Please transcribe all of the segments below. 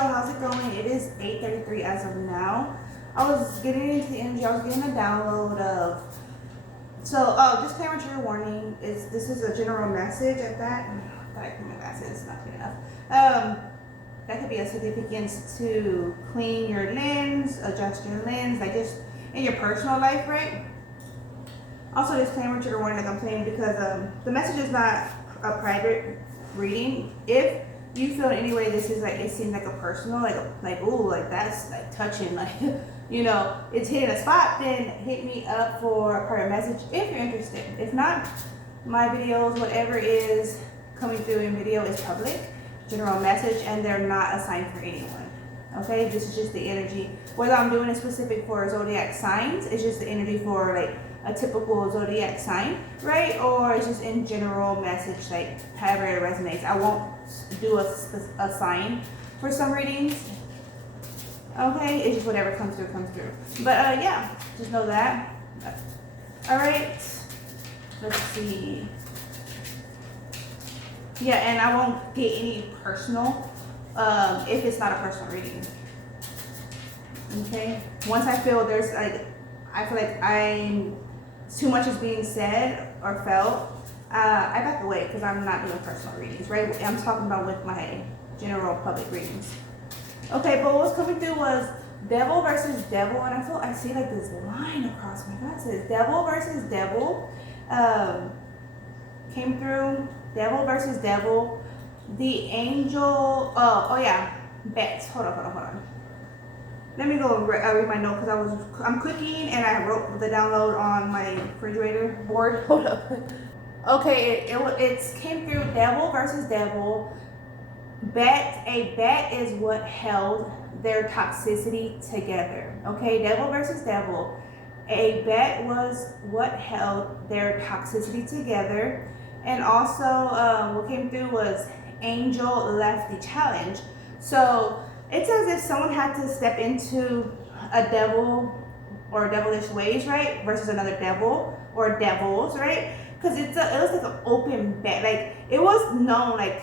y'all, how's it going? It is 8:33 as of now. I was getting into the energy. I was getting a download of. So, disclaimer, trigger warning. This is a general message at that. I think my glasses not good enough. That could be a significance to clean your lens, adjust your lens, like just in your personal life, right? Also, disclaimer, trigger warning, like I'm saying, because the message is not a private reading. If you feel in any way this is like, it seems like a personal, like ooh, like that's like touching, like you know, it's hitting a spot, then hit me up for a private message if you're interested. If not, my videos, whatever is coming through in video is public, general message, and they're not assigned for anyone. Okay, this is just the energy. Whether I'm doing it specific for zodiac signs, it's just the energy for like a typical zodiac sign, right? Or it's just in general message, like however it resonates. I won't do a sign for some readings. Okay, it's just whatever comes through, comes through. But yeah, just know that. All right, let's see. Yeah, and I won't get any personal if it's not a personal reading. Okay, once I feel there's like, I feel like too much is being said or felt, I back away because I'm not doing personal readings, right? I'm talking about with my general public readings. Okay, but what was coming through was devil versus devil, and I see like this line across my glasses. Devil versus devil came through. Devil versus devil. The angel. Oh yeah, bets. Hold on. Let me go read my note because I'm cooking and I wrote the download on my refrigerator board. Hold up. Okay, it came through. Devil versus devil. A bet is what held their toxicity together. Okay, devil versus devil. A bet was what held their toxicity together. And also, what came through was angel left the challenge. So it's as if someone had to step into a devil or devilish ways, right? Versus another devil or devils, right? Because it was like an open bet. Like it was known, like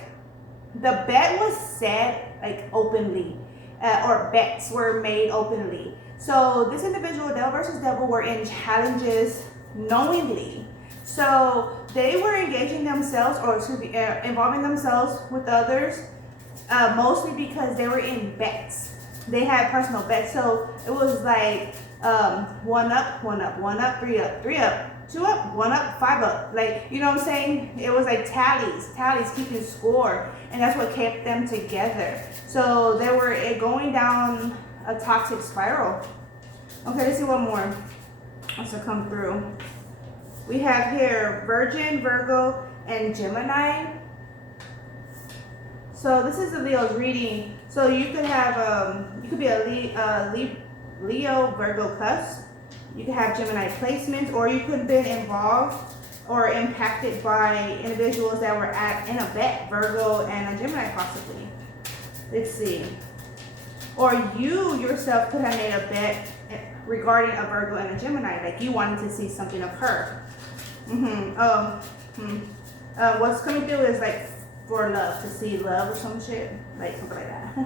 the bet was said like openly, or bets were made openly. So this individual, devil versus devil, were in challenges knowingly. So they were engaging themselves, or involving themselves with others, mostly because they were in bets. They had personal bets. So it was like 1 up, 1 up, 1 up, 3 up, 3 up, 2 up, 1 up, 5 up. Like, you know what I'm saying? It was like tallies, keeping score. And that's what kept them together. So they were going down a toxic spiral. Okay, let's see one more. What's to come through? We have here Virgin, Virgo, and Gemini. So this is the Leo's reading. So you could have, you could be a Leo, Virgo cusp. You could have Gemini placements, or you could have been involved or impacted by individuals that were in a bet, Virgo and a Gemini possibly. Let's see. Or you yourself could have made a bet regarding a Virgo and a Gemini, like you wanted to see something of her. What's coming through is like for love, to see love or some shit, like something like that.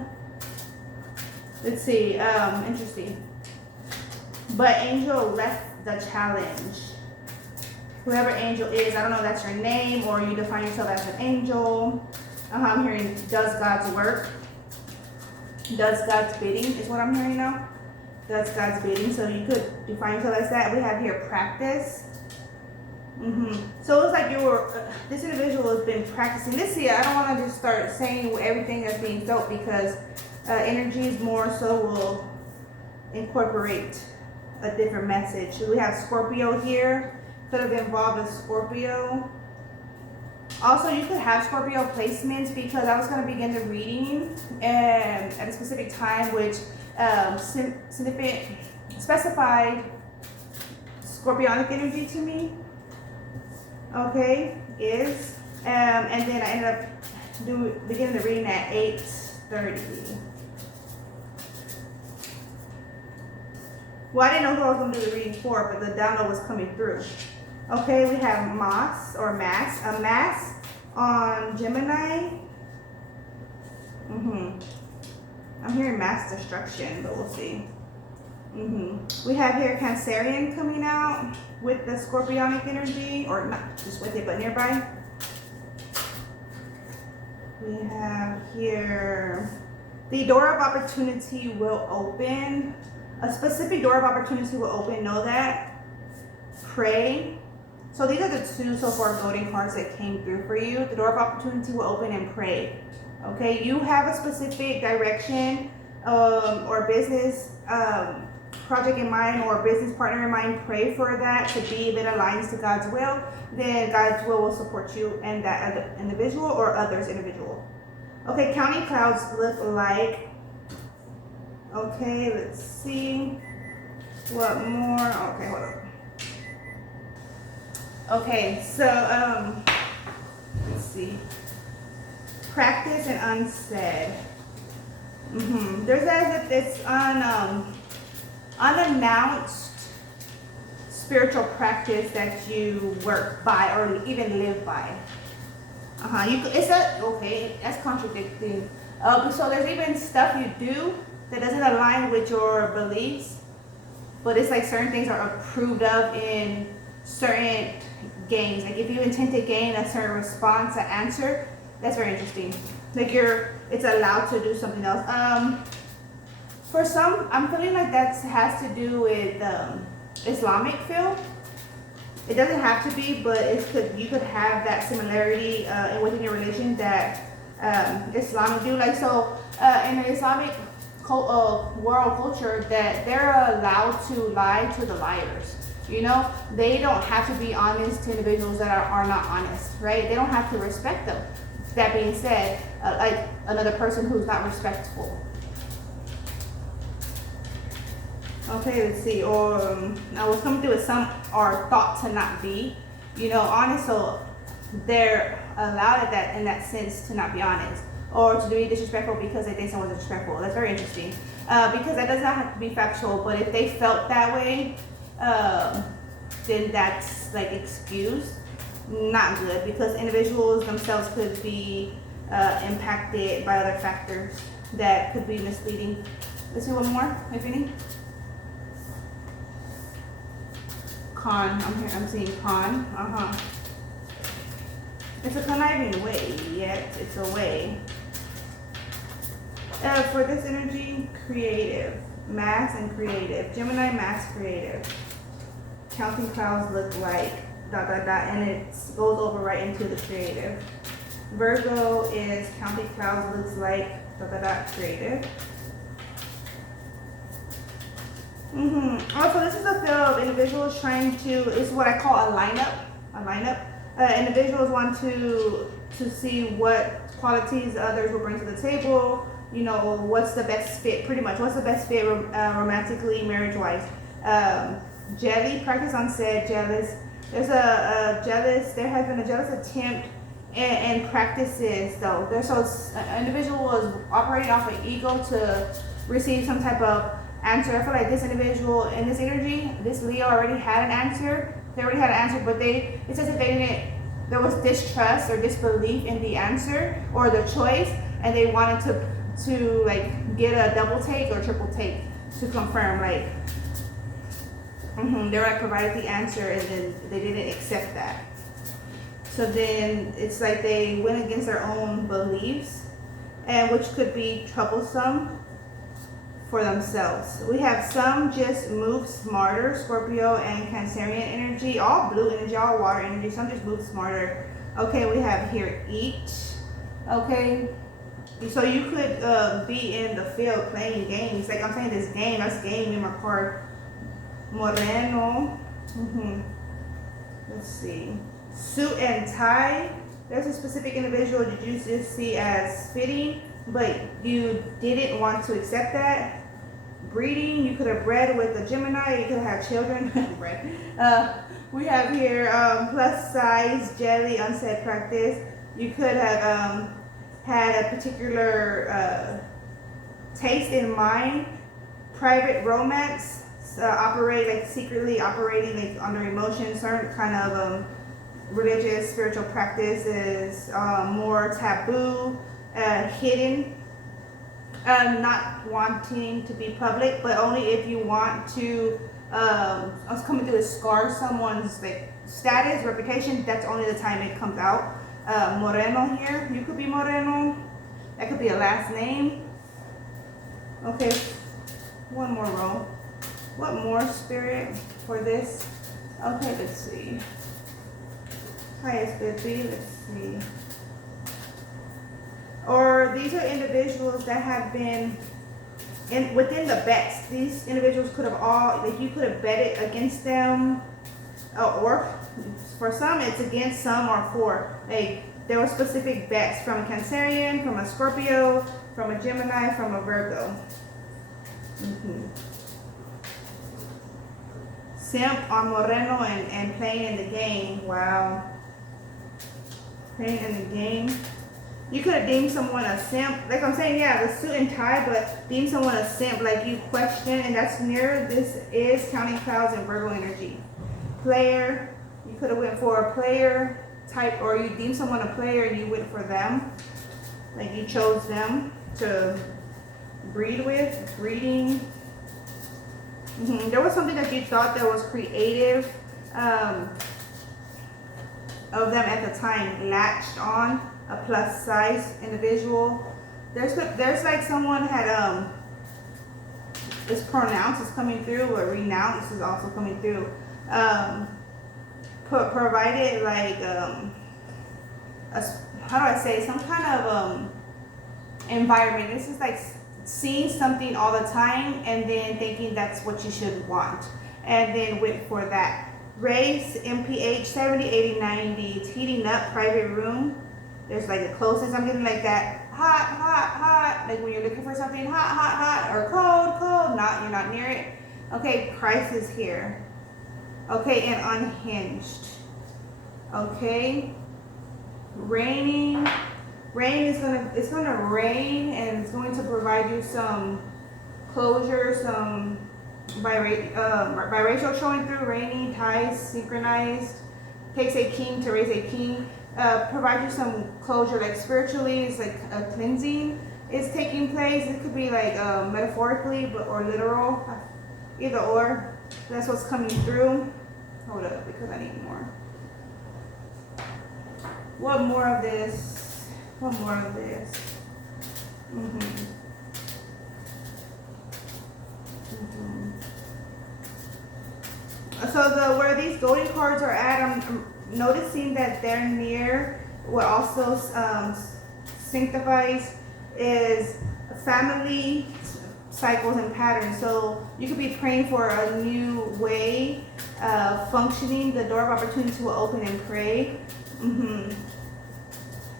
Let's see, interesting. But angel left the challenge. Whoever angel is, I don't know if that's your name or you define yourself as an angel. I'm hearing does God's work. Does God's bidding is what I'm hearing now. Does God's bidding. So you could define yourself as that. We have here practice. So it's like this individual has been practicing. Let's see, I don't want to just start saying everything that's being felt because energies more so will incorporate a different message. We have Scorpio here. Could have involved a Scorpio. Also, you could have Scorpio placements because I was going to begin the reading and at a specific time, which specified Scorpionic energy to me. Okay, is and then I ended up beginning the reading at 8:30. Well, I didn't know who I was going to do the reading for, but the download was coming through. Okay, we have a mass on Gemini. I'm hearing mass destruction, but we'll see. We have here Cancerian coming out with the Scorpionic energy, or not just with it, but nearby. We have here the door of opportunity will open. A specific door of opportunity will open. Know that. Pray. So these are the two so far golden cards that came through for you. The door of opportunity will open and pray. Okay, you have a specific direction or business project in mind or business partner in mind. Pray for that to be that aligns to God's will. Then God's will support you and that other individual or others individual. Okay, county clouds look like. Okay, let's see what more. Okay, hold on. Okay, so let's see. Practice and unsaid. There's as if it's unannounced spiritual practice that you work by or even live by. Okay, that's contradicting. So there's even stuff you do that doesn't align with your beliefs, but it's like certain things are approved of in certain games. Like if you intend to gain a certain response, an answer, that's very interesting. Like it's allowed to do something else. For some, I'm feeling like that has to do with Islamic feel. It doesn't have to be, but you could have that similarity within your religion that Islam do. Like so, in the Islamic world culture, that they're allowed to lie to the liars. You know, they don't have to be honest to individuals that are not honest, right? They don't have to respect them. That being said, like another person who's not respectful. Okay, let's see. Or now what's coming through with some are thought to not be, honest. So they're allowed in that sense to not be honest or to be disrespectful because they think someone's disrespectful. That's very interesting because that does not have to be factual. But if they felt that way, then that's like excused. Not good because individuals themselves could be impacted by other factors that could be misleading. Let's see one more, if any. Con, I'm seeing con. It's a conniving way, yet it's a way. For this energy, creative, mass and creative. Gemini, mass, creative. Counting clouds look like ... and it goes over right into the creative. Virgo is counting clouds looks like ... creative. Also, this is a feel of individuals trying to, it's what I call a lineup. Individuals want to see what qualities others will bring to the table, what's the best fit, pretty much, what's the best fit romantically, marriage-wise. Jelly, practice on said, jealous. There has been a jealous attempt and practices though. An individual was operating off of ego to receive some type of answer. I feel like this individual in this energy, this Leo already had an answer. They already had an answer, but it says that there was distrust or disbelief in the answer or the choice, and they wanted to like get a double take or triple take to confirm. Like, they were like provided the answer and then they didn't accept that. So then it's like they went against their own beliefs, and which could be troublesome for themselves. We have some just move smarter, Scorpio and Cancerian energy, all blue energy, all water energy, some just move smarter. Okay, we have here eat. Okay, so you could be in the field playing games. Like I'm saying this game, that's game in my card. Moreno. Let's see. Suit and tie. There's a specific individual that you just see as fitting, but you didn't want to accept that. Breeding, you could have bred with a Gemini, you could have children. We have here plus size, jelly, unsaid practice. You could have had a particular taste in mind. Private romance, secretly operating like under emotion. Certain kind of religious, spiritual practice is more taboo, hidden. not wanting to be public, but only if you want to. I was coming through to scar someone's like status, reputation. That's only the time it comes out. Moreno here. You could be Moreno. That could be a last name. Okay, one more row. What more, Spirit, for this? Okay, let's see. Highest bid be, let's see. Or these are individuals that have been within the bets. These individuals could have all, like you could have betted against them, or for some it's against, some or for. Like there were specific bets from a Cancerian, from a Scorpio, from a Gemini, from a Virgo. Simp on Moreno and playing in the game. Wow. Playing in the game. You could have deemed someone a simp. Like I'm saying, yeah, the suit and tie, but deemed someone a simp, like you question, and that's near, this is counting clouds and Virgo energy. Player, you could have went for a player type, or you deemed someone a player and you went for them. Like you chose them to breed with, breeding. There was something that you thought that was creative of them at the time, latched on a plus size individual. There's like someone had this pronounce is coming through, or renounce is also coming through. Provided like how do I say, some kind of environment. This is like seeing something all the time and then thinking that's what you should want, and then went for that. Race, MPH 70, 80, 90. It's heating up, private room. There's like the closest I'm getting, like that hot, hot, hot. Like when you're looking for something hot, hot, hot, or cold, cold. You're not near it. Okay, crisis here. Okay, and unhinged. Okay, raining. Rain is gonna rain, and it's going to provide you some closure, some biracial showing through. Raining, ties, synchronized. Takes a king to raise a king. Provide you some closure, like spiritually, it's like a cleansing is taking place. It could be like metaphorically, but or literal, either or. That's what's coming through. Hold up, because I need more. What more of this? What more of this? So where these golden cards are at, I'm noticing that they're near what also sanctifies is family cycles and patterns. So you could be praying for a new way of functioning. The door of opportunity will open and pray.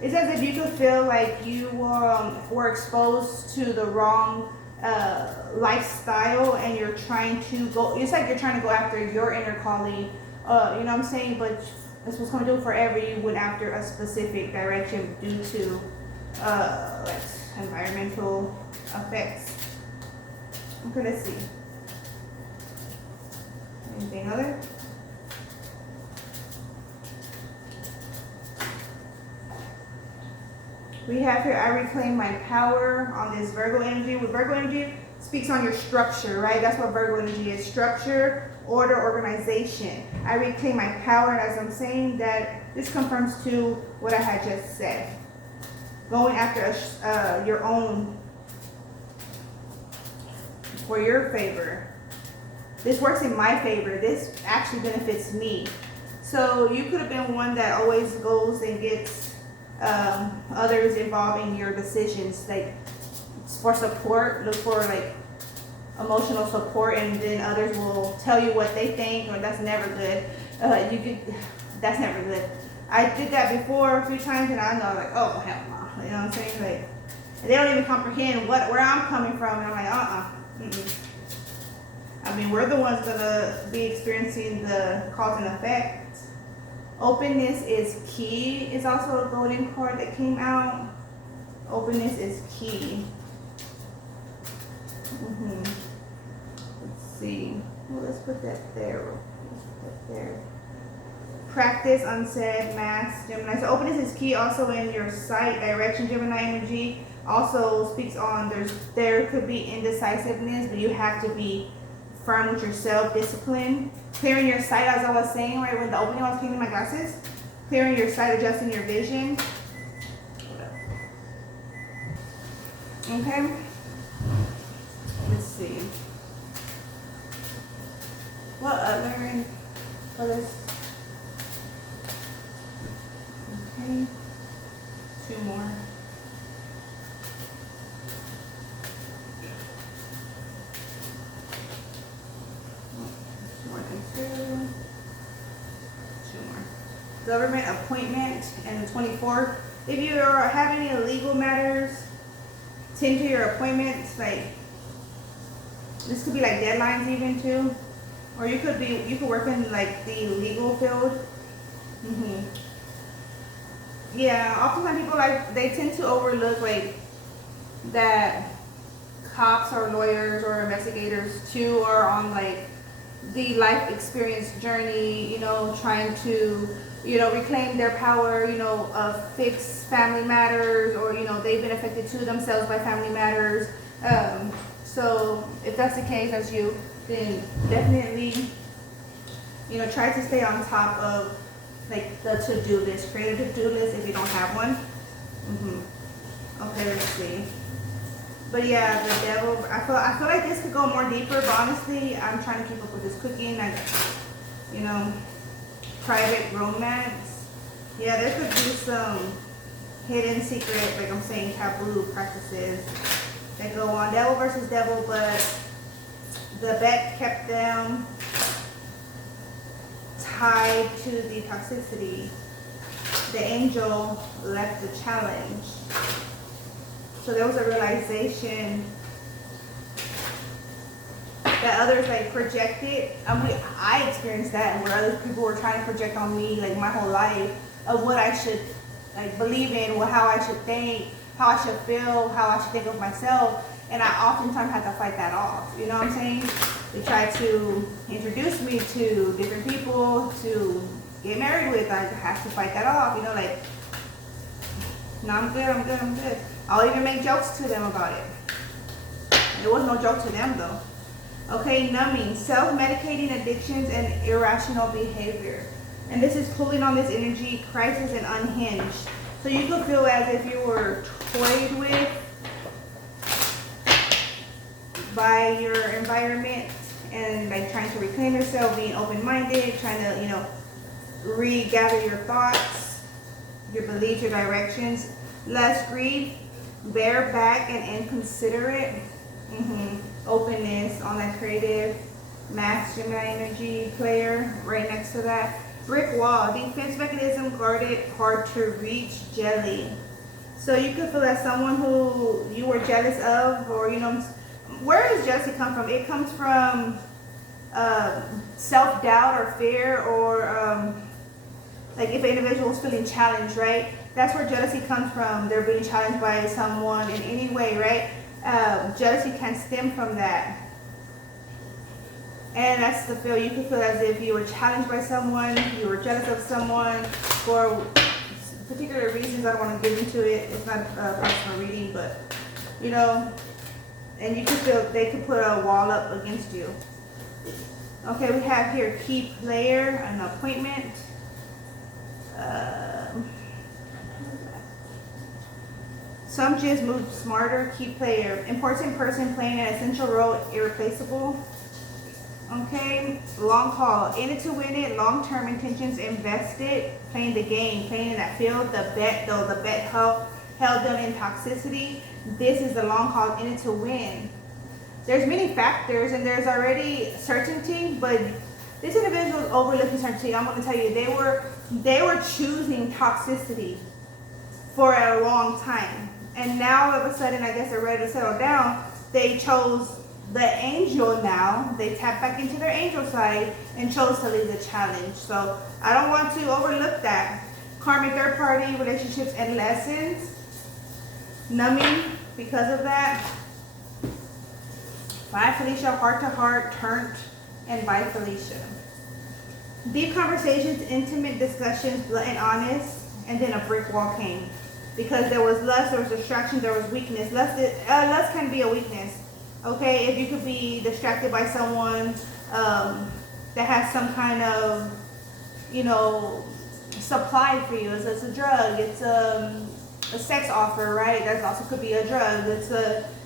It's as if you could feel like you were exposed to the wrong lifestyle, and you're trying to go. It's like you're trying to go after your inner calling. You know what I'm saying? But this was going to do forever. You went after a specific direction due to like environmental effects. Okay, let's see. Anything other? We have here, I reclaim my power on this Virgo energy. With Virgo energy, speaks on your structure, right? That's what Virgo energy is. Structure, order, organization. I reclaim my power, and as I'm saying that, this confirms to what I had just said. Going after your own, for your favor. This works in my favor. This actually benefits me. So you could have been one that always goes and gets others involved in your decisions, like for support. Look for like emotional support, and then others will tell you what they think, or that's never good. That's never good. I did that before a few times, and I know like, oh hell no, you know what I'm saying? Like they don't even comprehend where I'm coming from, and I'm like, I mean, we're the ones gonna be experiencing the cause and effect. Openness is key is also a golden card that came out. Openness is key. Let's see. Well, let's put that there. Let's put that there. Practice, unsaid, mass, Gemini. So openness is key also in your sight, direction, Gemini energy. Also speaks on there could be indecisiveness, but you have to be firm with yourself, discipline, clearing your sight, as I was saying, right, when the opening I was cleaning my glasses, clearing your sight, adjusting your vision. Okay, let's see. What other for this? Okay, 2 more. More than 2. 2 more. Government appointment and the 24th. If you have any legal matters, tend to your appointments. Like this could be like deadlines even too, or you could work in like the legal field. Yeah, oftentimes people they tend to overlook like that cops or lawyers or investigators too are on like the life experience journey, trying to, reclaim their power, fix family matters, or, they've been affected to themselves by family matters. So if that's the case, as you, then definitely, try to stay on top of like the to-do list. Create a to-do list if you don't have one. Okay, let's see. But yeah, the devil, I feel like this could go more deeper, but honestly, I'm trying to keep up with this cooking and, private romance. Yeah, there could be some hidden secret, like I'm saying, taboo practices that go on. Devil versus devil, but the bet kept them tied to the toxicity. The angel left the challenge. So there was a realization that others like projected. I experienced that, and where other people were trying to project on me like my whole life of what I should like believe in, how I should think, how I should feel, how I should think of myself. And I oftentimes had to fight that off. You know what I'm saying? They tried to introduce me to different people to get married with. I have to fight that off. Like, no, I'm good. I'll even make jokes to them about it. There was no joke to them though. Okay, numbing, self-medicating addictions and irrational behavior. And this is pulling on this energy, crisis and unhinged. So you could feel as if you were toyed with by your environment and like trying to reclaim yourself, being open-minded, trying to, regather your thoughts, your beliefs, your directions. Less greed, bare back and inconsiderate. Openness on that creative mass Gemini energy player right next to that. Brick wall, defense mechanism, guarded, hard to reach, jelly. So you could feel that someone who you were jealous of, or where does jealousy come from? It comes from self-doubt or fear, or like if an individual is feeling challenged, right? That's where jealousy comes from. They're being challenged by someone in any way, right? Jealousy can stem from that. And that's the feel. You can feel as if you were challenged by someone, you were jealous of someone for particular reasons. I don't want to get into it. It's not a personal reading, but and you can feel they could put a wall up against you. Okay, we have here key player, an appointment. Some just move smarter, key player, important person playing an essential role, irreplaceable. Okay, long haul, in it to win it, long-term intentions, invested, playing the game, playing in that field. The bet though, the bet held them in toxicity. This is the long haul, in it to win. There's many factors and there's already certainty, but this individual is overlooking certainty. I'm going to tell you, they were choosing toxicity for a long time. And now all of a sudden, I guess they're ready to settle down. They chose the angel now. They tapped back into their angel side and chose to leave the challenge. So I don't want to overlook that. Karmic third party relationships and lessons. Numbing because of that. Bye Felicia, heart to heart, turned, and bye Felicia. Deep conversations, intimate discussions, blunt and honest, and then a brick wall came. because there was lust, there was distraction, there was weakness. Lust can be a weakness. Okay, if you could be distracted by someone that has some kind of, you know, supply for you. It's a drug. It's a sex offer, right? That also could be a drug.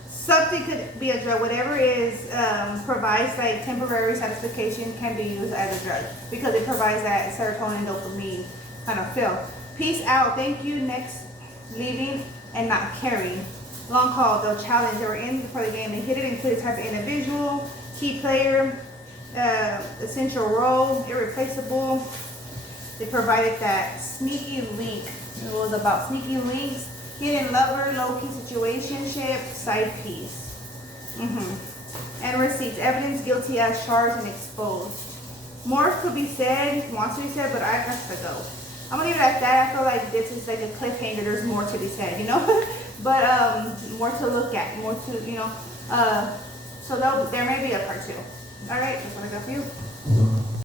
Something could be a drug. Whatever is provides like temporary satisfaction can be used as a drug because it provides that serotonin, dopamine kind of feel. Peace out. Thank you. Next, leaving and not caring. Long call, they'll challenge. They were in for the game. They hit it, include type of individual, key player, essential role, irreplaceable. They provided that sneaky link. It was about sneaky links, hidden lover, low-key situationship, side piece. And receipts, evidence, guilty as charged and exposed. More could be said, wants to be said, but I have to go. I'm gonna leave it at that. I feel like this is like a cliffhanger. There's more to be said, you know? But more to look at, more to, you know. So there may be a part 2. All right, that's what I got for you.